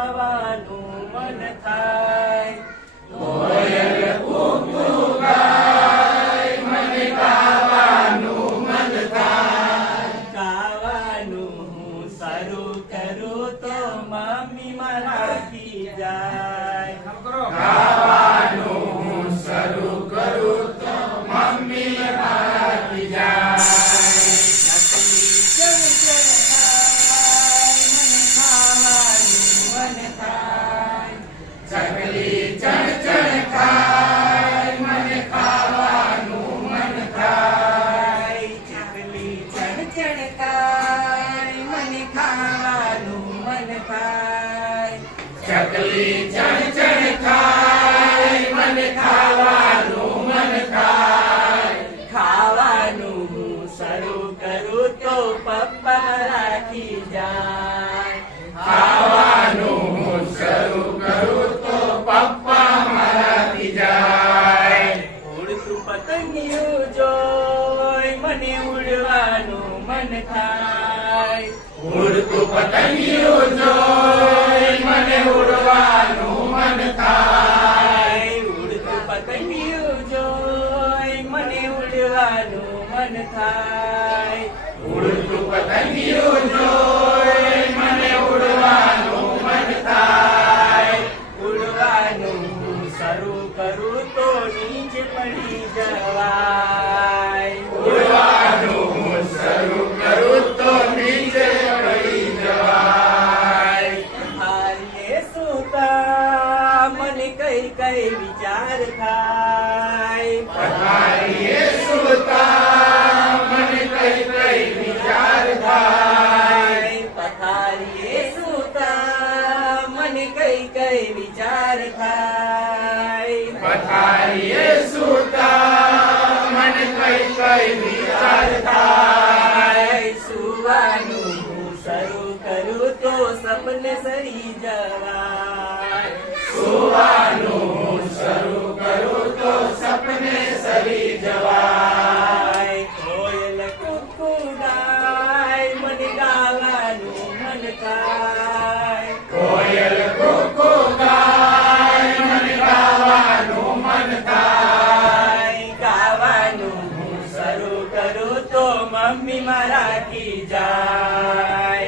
ખાવાનું મન થાય. કોયલ કૂકૂ ગાય મને ખાવાનું મન થાય. ખાવાનું હું શરૂ કરું તો મમ્મી મારાથી જાય. ખાવાનું હું શરૂ કરું તો મમ્મી મારાથી જાય. ચકલી ચણ ચણ ખાય મને ખાવાનું મન થાય. ચકલી ચણ ચણ ખાય મને ખાવાનું મન થાય. ચકલી ચણ ચણ ખાય મને ખાવાનું મન થાય. ચકલી ચણ ચણ ખાય મને ખાવાનું મન થાય. ખાવાનું હું શરૂ કરું તો પપ્પા રાખી જાય. ખાવાનું હું શરૂ કરું તો પપ્પા મારાથી જાય. ઉડતું પતંગિયું જોઈ મને ઉડવાનું મન થાય. ઉડતું પતંગિયું જોઈ મને ઉડવાનું મન થાય. ઉડતું પતંગિયું જોઈ મને ઉડવાનું મન થાય. ઉડતું પતંગિયું જોઈ મને ઉડવાનું મન થાય. ઉડવાનું હું શરૂ કરું તો નીચે પડી જવાય. ઉડવાનું હું શરૂ કરું તો નીચે પડી જવાય. હારીએ સૂતા મને કઈ કઈ વિચાર થાય. પથારીએ સૂતા મને કઈ કઈ વિચાર થાય. પથારીએ સૂતા મને કઈ કઈ વિચાર થાય. પથારીએ સૂતા મને કઈ કઈ વિચાર થાય. સુવાનું હું શરૂ કરું તો સપને સરી જવાય. સુવાનું હું શરૂ કરું તો સપને સરી જવાય. કોયલ કૂકૂ ગાય મને ગાવાનું મન થાય. કોયલ કૂકૂ ગાય મને ગાવાનું મન થાય. ગાવાનું હું શરૂ કરું તો મમ્મી મારાથી જાય.